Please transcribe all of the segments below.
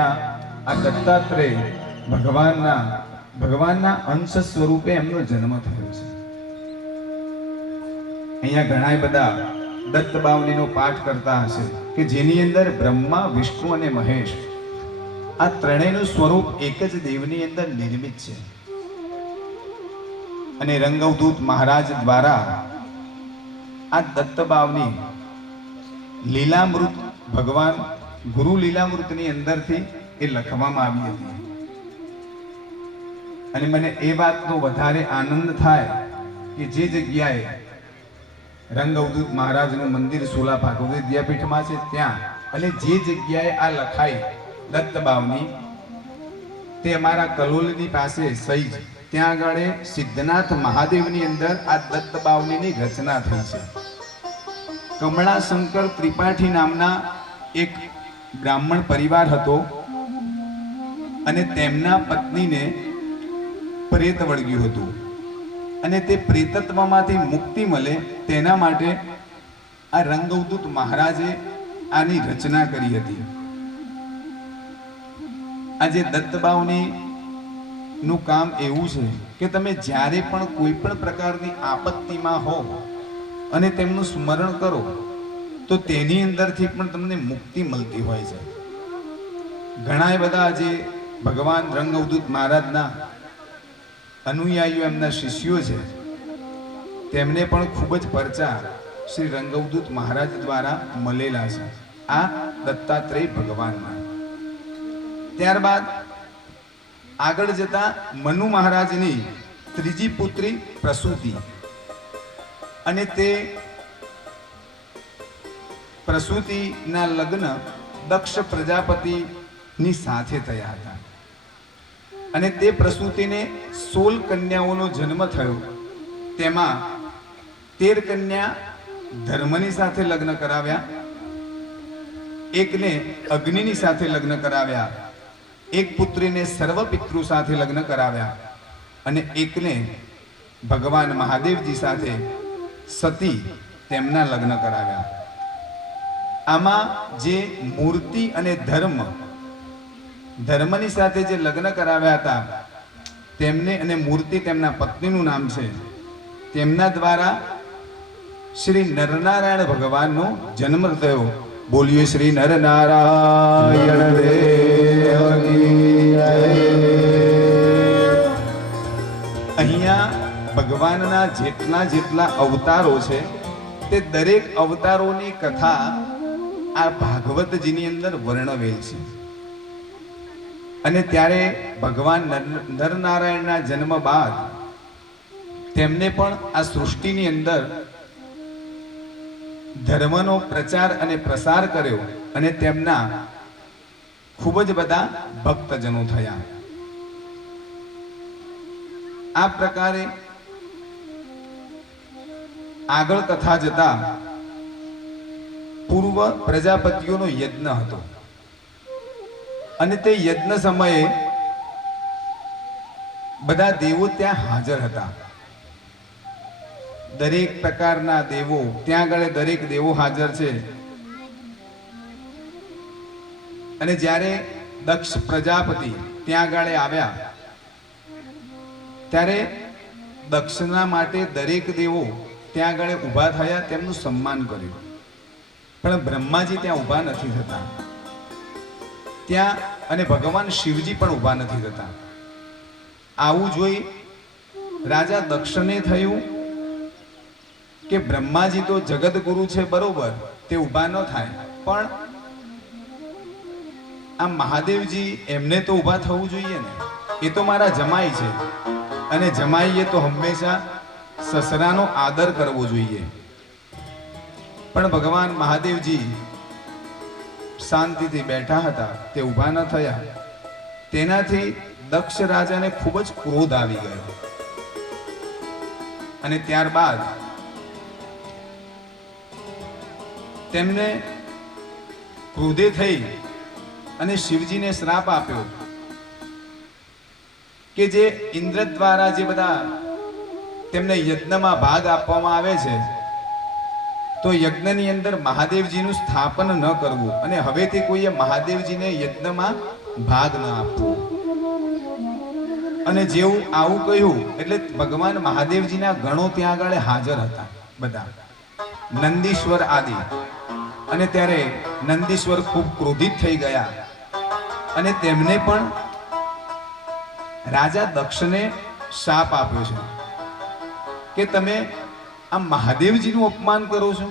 અહીંયા આ દત્તાત્રેય ભગવાનના અંશ સ્વરૂપે એમનો જન્મ થયો છે। અહીંયા ઘણા બધા દત્ત બાવલીનો પાઠ કરતા હશે કે જેની અંદર બ્રહ્મા, વિષ્ણુ અને મહેશ આ ત્રણેયનું સ્વરૂપ એક જ દેવની અંદર નિર્મિત છે અને રંગવદૂત મહારાજ દ્વારા આ દત્ત બાવની લીલામૃત ભગવાન ગુરુ લીલામૃતની અંદરથી એ લખવામાં આવી હતી। અને મને એ વાતનો વધારે આનંદ થાય કે જે જગ્યાએ રંગવદૂત મહારાજનું મંદિર સોલા ભાગવત વિદ્યાપીઠમાં છે ત્યાં, અને જે જગ્યાએ આ લખાઈ દત્ત બાવની તે અમારા કલોલની પાસે સઈજ ત્યાં આગળ સિદ્ધનાથ મહાદેવની અંદર આ દત્ત બાવનીની રચના થઈ છે। કમળાશંકર ત્રિપાઠી નામના એક બ્રાહ્મણ પરિવાર હતો અને તેમના પત્નીને પ્રેત વળગ્યું હતું અને તે પ્રેતત્વમાંથી મુક્તિ મળે તેના માટે આ રંગવદૂત મહારાજે આની રચના કરી હતી। આજે દત્ત બાવની નું કામ એવું છે કે તમે જ્યારે પણ કોઈ પણ પ્રકારની આપત્તિમાં હો અને તેમનું સ્મરણ કરો તો તેની અંદરથી પણ તમને મુક્તિ મળતી હોય છે। ઘણા બધા આજે ભગવાન રંગવદૂત મહારાજના અનુયાયીઓ, એમના શિષ્યો છે, તેમને પણ ખૂબ જ પરચા શ્રી રંગવદૂત મહારાજ દ્વારા મળેલા છે આ દત્તાત્રેય ભગવાનમાં। ત્યારબાદ આગળ જતા મનુ મહારાજની ત્રીજી પુત્રી પ્રસૂતિ, અને તે પ્રસૂતિના લગ્ન દક્ષ પ્રજાપતિની સાથે થયા હતા અને તે પ્રસૂતિને 16 કન્યાઓનો જન્મ થયો। તેમાં 13 કન્યા ધર્મની સાથે લગ્ન કરાવ્યા, એકને અગ્નિની સાથે લગ્ન કરાવ્યા, એક પુત્રીને સર્વપિતૃ સાથે લગ્ન કરાવ્યા અને એકને ભગવાન મહાદેવજી સાથે સતી તેમના લગ્ન કરાવ્યા। આમાં જે મૂર્તિ અને ધર્મની સાથે જે લગ્ન કરાવ્યા હતા તેમને, અને મૂર્તિ તેમના પત્નીનું નામ છે, તેમના દ્વારા શ્રી નરનારાયણ ભગવાનનો જન્મ થયો। બોલીએ શ્રી નરનારાયણ દેવની જય। અહીંયા ભગવાનના જેટલા અવતારો છે તે દરેક અવતારોની કથા આ ભાગવતજીની અંદર વર્ણવેલ છે। અને ત્યારે ભગવાન નરનારાયણના જન્મ બાદ તેમને પણ આ સૃષ્ટિની અંદર ધર્મનો પ્રચાર અને પ્રસાર કર્યો અને તેમના ખૂબ જ બધા ભક્તજનો થયા। આ પ્રકારે આગળ કથા જતા પૂર્વ પ્રજાપતિઓનો યજ્ઞ હતો અને તે યજ્ઞ સમયે બધા દેવો ત્યાં હાજર હતા। દરેક પ્રકારના દેવો ત્યાં આગળ, દરેક દેવો હાજર છે। અને જ્યારે દક્ષ પ્રજાપતિ ત્યાં આગળ આવ્યા ત્યારે દક્ષના માટે દરેક દેવો ત્યાં આગળ ઊભા થયા, તેમનું સન્માન કર્યું, પણ બ્રહ્માજી ત્યાં ઊભા નથી થતા ત્યાં, અને ભગવાન શિવજી પણ ઊભા નથી થતા। આવું જોઈ રાજા દક્ષને થયું કે બ્રહ્માજી તો જગત ગુરુ છે, બરોબર, તે ઊભા ન થાય, પણ આ મહાદેવજી એમને તો ઊભા થવું જોઈએ ને, એ તો મારા જમાઈ છે અને જમાઈએ તો હંમેશા સસરાનો આદર કરવો જોઈએ। પણ ભગવાન મહાદેવજી શાંતિથી બેઠા હતા, તે ઊભા ન થયા। તેનાથી દક્ષ રાજાને ખૂબ જ ક્રોધ આવી ગયો અને ત્યારબાદ તેમને ક્રોધે થઈ અને શિવજીને શ્રાપ આપ્યો કે જે ઇન્દ્ર દ્વારા જે બધા તેમને યજ્ઞમાં ભાગ આપવામાં આવે છે તો યજ્ઞની અંદર મહાદેવજીનું સ્થાપન ન કરવું અને હવેથી કોઈએ મહાદેવજીને યજ્ઞમાં ભાગ ન આપવો. અને જેવું આવું કહ્યું એટલે ભગવાન મહાદેવજીના ગણો ત્યાં આગળ હાજર હતા બધા, નંદીશ્વર આદિ. અને ત્યારે નંદીશ્વર ખૂબ ક્રોધિત થઈ ગયા અને તેમને પણ રાજા દક્ષને શાપ આપ્યો છે કે તમે આ મહાદેવજીનું અપમાન કરો છો.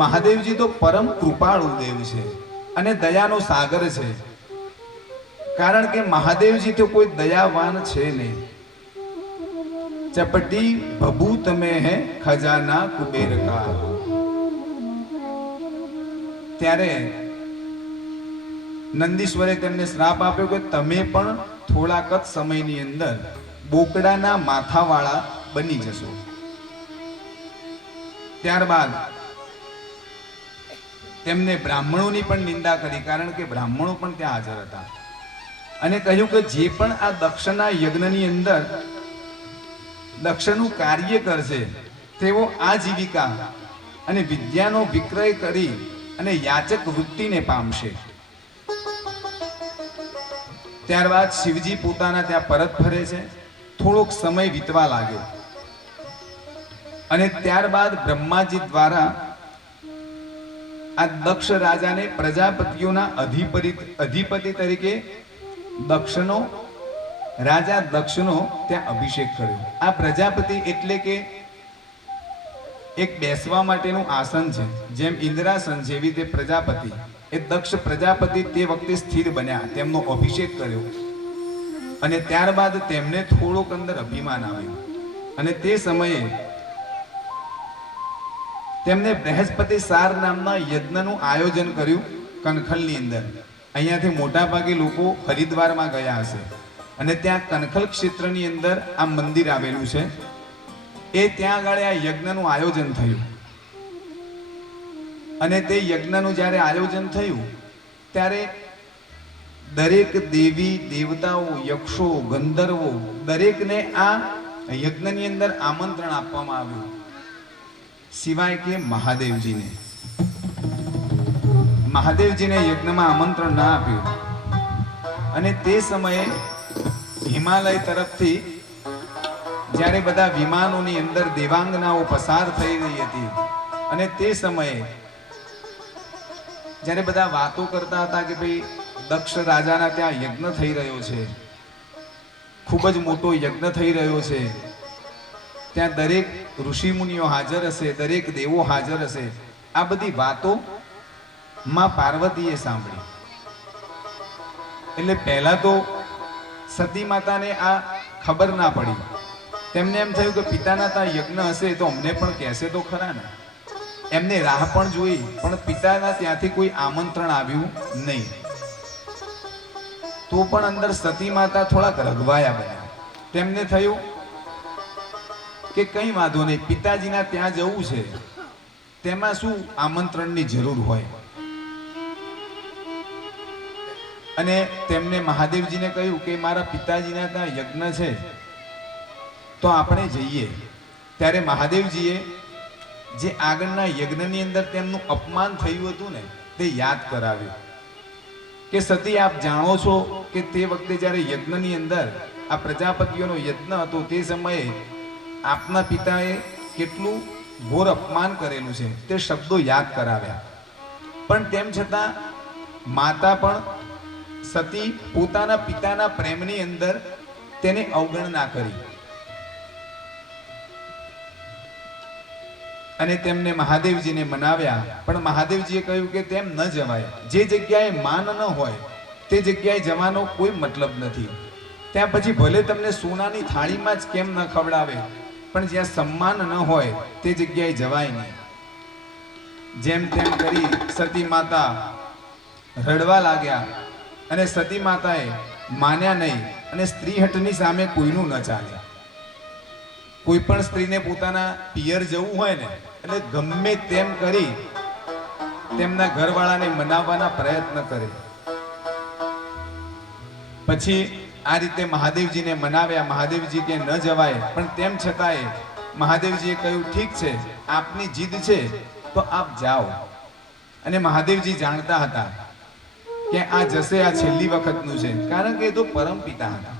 મહાદેવજી તો પરમ કૃપાળુ દેવ છે અને દયાનો સાગર છે, કારણ કે મહાદેવજી તો કોઈ દયાવાન છે નહીં. ચપટી ભભૂત में है खजाना कुबेर का. ત્યારે નંદીશ્વરે તેમને શ્રાપ આપ્યો કે તમે પણ થોડાક જ સમયની અંદર બોકડાના માથાવાળા બની જશો. ત્યારબાદ તેમને બ્રાહ્મણોની પણ નિંદા કરી, કારણ કે બ્રાહ્મણો પણ ત્યાં હાજર હતા, અને કહ્યું કે જે પણ આ દક્ષના યજ્ઞની અંદર દક્ષનું કાર્ય કરશે તેઓ આજીવિકા અને વિદ્યાનો વિક્રય કરી અને યાચક વૃત્તિને પામશે. ત્યારબાદ શિવજી પોતાના ત્યાં પરત ફરે છે. થોડોક સમય વીતવા લાગ્યો અને ત્યારબાદ બ્રહ્માજી દ્વારા આ દક્ષ રાજાને પ્રજાપતિઓના અધિપતિ તરીકે દક્ષનો રાજા દક્ષનો ત્યાં અભિષેક કર્યો. આ પ્રજાપતિ એટલે કે એક બેસવા માટેનું આસન છે, જેમ ઇન્દ્રાસન જેવી તે પ્રજાપતિ, એ દક્ષ પ્રજાપતિ તે વખતે સ્થિર બન્યા, તેમનો અભિષેક કર્યો. અને ત્યારબાદ તેમને થોડોક અંદર અભિમાન આવ્યું અને તે સમયે તેમને બૃહસ્પતિ સાર નામના યજ્ઞનું આયોજન કર્યું કનખલની અંદર. અહીંયાથી મોટા ભાગે લોકો હરિદ્વારમાં ગયા હશે અને ત્યાં કનખલ ક્ષેત્રની અંદર આ મંદિર આવેલું છે. એ ત્યાં આગળ આ યજ્ઞનું આયોજન થયું અને તે યજ્ઞનું જ્યારે આયોજન થયું ત્યારે દરેક દેવી દેવતાઓ, યક્ષો, ગંધર્વો દરેકને આ યજ્ઞની અંદર આમંત્રણ આપવામાં આવ્યું, સિવાય કે મહાદેવજીને. મહાદેવજીને યજ્ઞમાં આમંત્રણ ના આપ્યું. અને તે સમયે હિમાલય તરફથી જ્યારે બધા વિમાનોની અંદર દેવાંગનાઓ પસાર થઈ રહી હતી અને તે સમયે જ્યારે બધા વાતો કરતા હતા કે ભાઈ દક્ષ રાજાના ત્યાં યજ્ઞ થઈ રહ્યો છે, ખૂબ જ મોટો યજ્ઞ થઈ રહ્યો છે, ત્યાં દરેક ઋષિ મુનિઓ હાજર હશે, દરેક દેવો હાજર હશે. આ બધી વાતો માં પાર્વતીએ સાંભળી. એટલે પહેલા તો સતી માતાને આ ખબર ના પડી. તેમને એમ થયું કે પિતાના ત્યાં યજ્ઞ હશે તો અમને પણ કહેશે તો ખરા ને. એમને રાહ પણ જોઈ, પણ પિતાના ત્યાંથી કોઈ આમંત્રણ આવ્યું નહીં. તો પણ અંદર સતી માતા થોડાક રઘવાયા બન્યા. તેમને થયું કે કંઈ વાંધો નહીં, પિતાજીના ત્યાં જવું છે, તેમાં શું આમંત્રણની જરૂર હોય. અને તેમને મહાદેવજીને કહ્યું કે મારા પિતાજીના ત્યાં યજ્ઞ છે તો આપણે જઈએ. ત્યારે મહાદેવજીએ જે આગળના યજ્ઞની અંદર તેમનું અપમાન થયું હતું ને તે યાદ કરાવ્યું કે સતી, આપ જાણો છો કે તે વખતે જ્યારે યજ્ઞની અંદર આ પ્રજાપતિઓનો યજ્ઞ હતો તે સમયે આપના પિતાએ કેટલું ઘોર અપમાન કરેલું છે. તે શબ્દો યાદ કરાવ્યા. પણ તેમ છતાં માતા પણ સતી પોતાના પિતાના પ્રેમની અંદર તેને અવગણના કરી અને તેમને મહાદેવજીને મનાવ્યા. પણ મહાદેવજીએ કહ્યું કે તેમ ન જવાય. જે જગ્યાએ માન ન હોય તે જગ્યાએ જવાનો કોઈ મતલબ નથી. ત્યાં પછી ભલે તમને સોનાની થાળીમાં જ કેમ ન ખવડાવે, પણ જ્યાં સન્માન ન હોય તે જગ્યાએ જવાય નહીં. જેમ તેમ કરી સતી માતા રડવા લાગ્યા અને સતી માતાએ માન્યા નહીં. અને સ્ત્રીહટની સામે કોઈનું ન ચાલે. કોઈ પણ સ્ત્રીને પોતાના પિયર જવું હોય ને એટલે ગમે તેમ કરી તેમના ઘરવાળાને મનાવવાના પ્રયત્ન કરે. પછી આ રીતે મહાદેવજીને મનાવ્યા. મહાદેવજી કે ન જવાય, પણ તેમ છતાંય મહાદેવજીએ કહ્યું ઠીક છે, આપની જીદ છે તો આપ જાઓ. અને મહાદેવજી જાણતા હતા કે આ જશે, આ છેલ્લી વખતનું છે, કારણ કે એ તો પરમ પિતા હતા.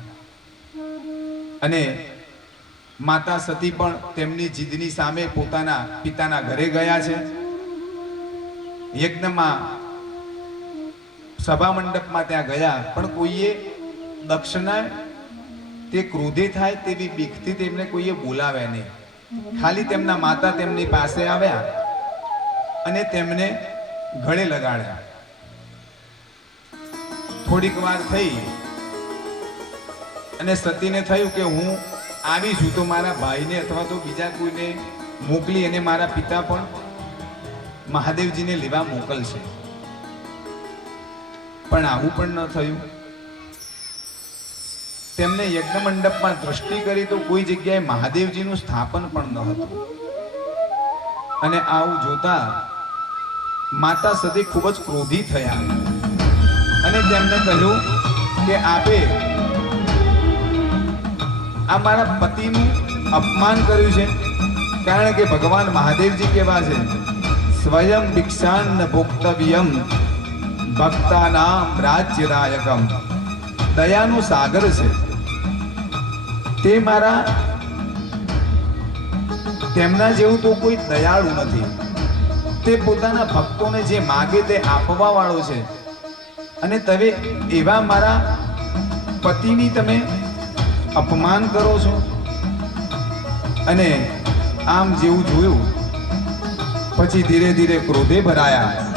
અને માતા સતી પણ તેમની જીદની સામે પોતાના પિતાના ઘરે ગયા છે. યજ્ઞમાં સભા મંડપમાં ત્યાં ગયા, પણ કોઈએ દક્ષિણા તે ક્રોધે થાય તેવી બીકથી તેમને કોઈએ બોલાવ્યા નહીં. ખાલી તેમના માતા તેમની પાસે આવ્યા અને તેમને ગળે લગાડ્યા. થોડીક વાર થઈ અને સતીને થયું કે હું આવી છું તો મારા ભાઈને અથવા તો બીજા કોઈને મોકલી અને મારા પિતા પણ મહાદેવજીને લેવા મોકલશે. પણ આવું પણ ન થયું. તેમને યજ્ઞ મંડપમાં દ્રષ્ટિ કરી તો કોઈ જગ્યાએ મહાદેવજીનું સ્થાપન પણ ન હતું. અને આવું જોતા માતા સતી ખૂબ જ ક્રોધી થયા અને તેમને કહ્યું કે આપે આ મારા પતિનું અપમાન કર્યું છે. કારણ કે ભગવાન મહાદેવજી કેવા છે, સ્વયં ભિક્ષાન ભોક્તવ્યમ ભક્તાનામ રાજ્યદાયકમ. દયાનું સાગર છે તે. મારા તેમના જેવું તો કોઈ દયાળુ નથી. તે પોતાના ભક્તોને જે માગે તે આપવા વાળો છે. અને તમે એવા મારા પતિની તમે અપમાન કરો છો. અને આમ જેવું જોયું પછી ધીરે ધીરે ક્રોધે ભરાયા